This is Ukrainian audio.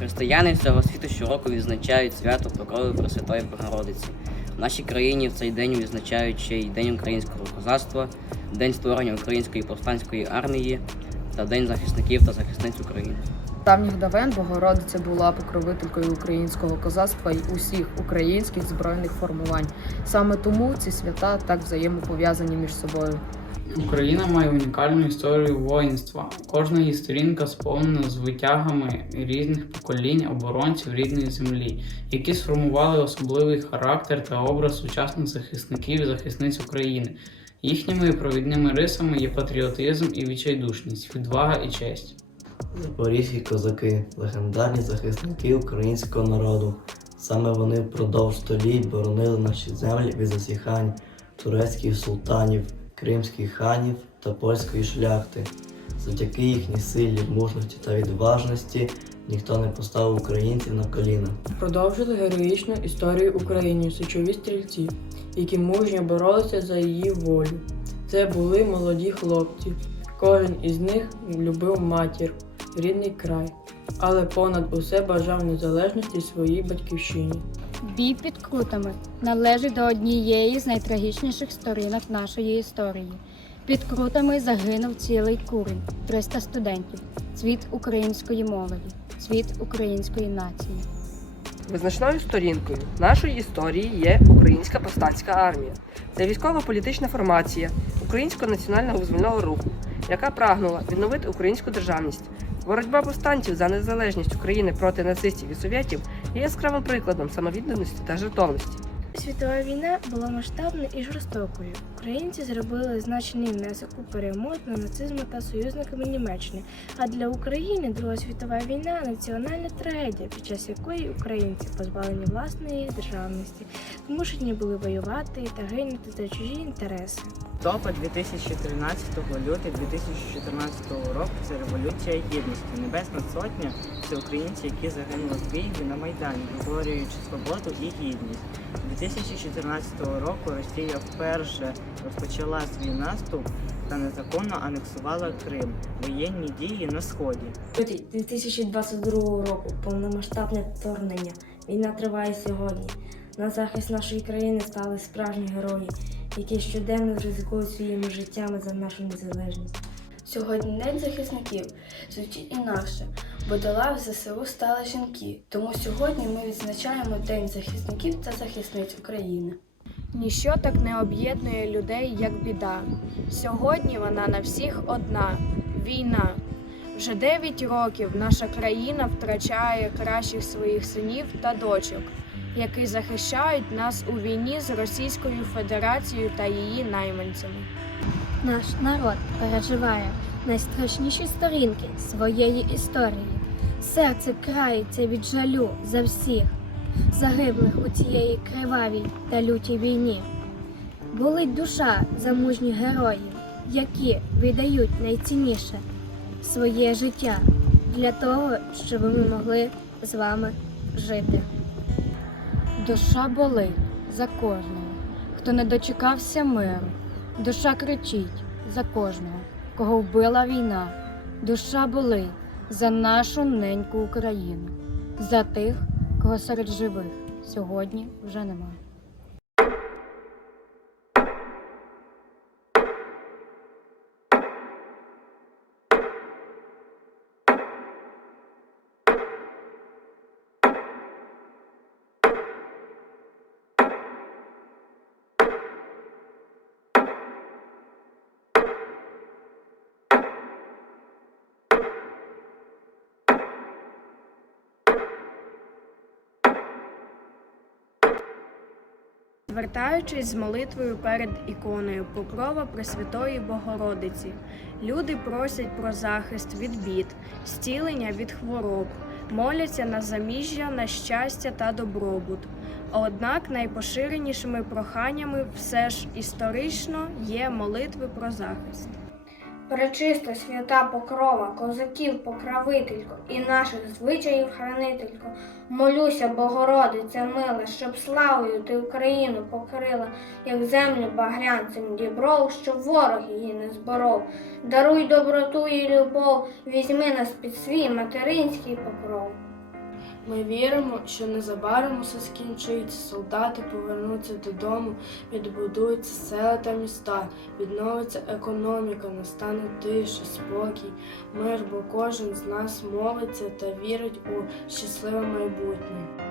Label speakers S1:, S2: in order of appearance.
S1: Християни всього світу щороку відзначають свято Покрови Пресвятої Богородиці. В нашій країні в цей день відзначають ще й День українського козацтва, День створення Української повстанської армії та День захисників та захисниць України.
S2: Давніх давен Богородиця була покровителькою українського козацтва і усіх українських збройних формувань. Саме тому ці свята так взаємопов'язані між собою.
S3: Україна має унікальну історію воїнства. Кожна її сторінка сповнена з витягами різних поколінь оборонців рідної землі, які сформували особливий характер та образ сучасних захисників і захисниць України. Їхніми провідними рисами є патріотизм і відчайдушність, відвага і честь.
S4: Запорізькі козаки легендарні захисники українського народу. Саме вони впродовж століть боронили наші землі від засіхань турецьких султанів, кримських ханів та польської шляхти. Завдяки їхній силі, мужності та відважності ніхто не поставив українців на коліна.
S5: Продовжили героїчну історію України січові стрільці, які мужньо боролися за її волю. Це були молоді хлопці. Кожен із них любив матір, рідний край, але понад усе бажав незалежності своїй батьківщині.
S6: Бій під крутами належить до однієї з найтрагічніших сторінок нашої історії. Під крутами загинув цілий курень 300 студентів, цвіт української молоді, цвіт української нації.
S7: Визначною сторінкою нашої історії є Українська повстанська армія. Це військово-політична формація Українського національного визвольного руху, яка прагнула відновити українську державність. Боротьба повстанців за незалежність України проти нацистів і совєтів є яскравим прикладом самовідданості та жертовності.
S8: Світова війна була масштабною і жорстокою. Українці зробили значний внесок у перемогу нацизму та союзниками Німеччини. А для України Друга світова війна національна трагедія, під час якої українці, позбавлені власної державності, змушені були воювати та гинути за чужі інтереси.
S9: Листопад 2013 лютий 2014 року це революція гідності. Небесна сотня це українці, які загинули в Києві на Майдані, виборюючи свободу і гідність. 2014 року Росія вперше розпочала свій наступ та незаконно анексувала Крим. Воєнні дії на сході.
S8: 2022 року повномасштабне вторгнення. Війна триває сьогодні. На захист нашої країни стали справжні герої, які щоденно ризикують своїми життями за нашу незалежність. Сьогодні День захисників звучить інакше, бо до лав ЗСУ стали жінки. Тому сьогодні ми відзначаємо День захисників та захисниць України.
S6: Ніщо так не об'єднує людей, як біда. Сьогодні вона на всіх одна війна. Вже 9 років наша країна втрачає кращих своїх синів та дочок, які захищають нас у війні з Російською Федерацією та її найманцями.
S10: Наш народ переживає найстрашніші сторінки своєї історії. Серце крається від жалю за всіх, загиблих у цієї кривавій та лютій війні. Болить душа за мужніх героїв, які віддають найцінніше своє життя для того, щоб ми могли з вами жити.
S6: Душа болить за кожного, хто не дочекався миру. Душа кричить за кожного, кого вбила війна. Душа болить за нашу неньку Україну, за тих, кого серед живих сьогодні вже немає.
S8: Звертаючись з молитвою перед іконою Покрова Пресвятої Богородиці, люди просять про захист від бід, зцілення від хвороб, моляться на заміжжя, на щастя та добробут. Однак найпоширенішими проханнями все ж історично є молитви про захист.
S11: Пречиста свята покрова, козаків покровителько і наших звичаїв хранителько, молюся, Богородиця мила, щоб славою ти Україну покрила, як землю багрянцем дібров, щоб ворог її не зборов. Даруй доброту і любов, візьми нас під свій материнський покров.
S12: Ми віримо, що незабаром усе скінчиться, солдати повернуться додому, відбудуються села та міста, відновиться економіка, настане тиша, спокій, мир, бо кожен з нас молиться та вірить у щасливе майбутнє.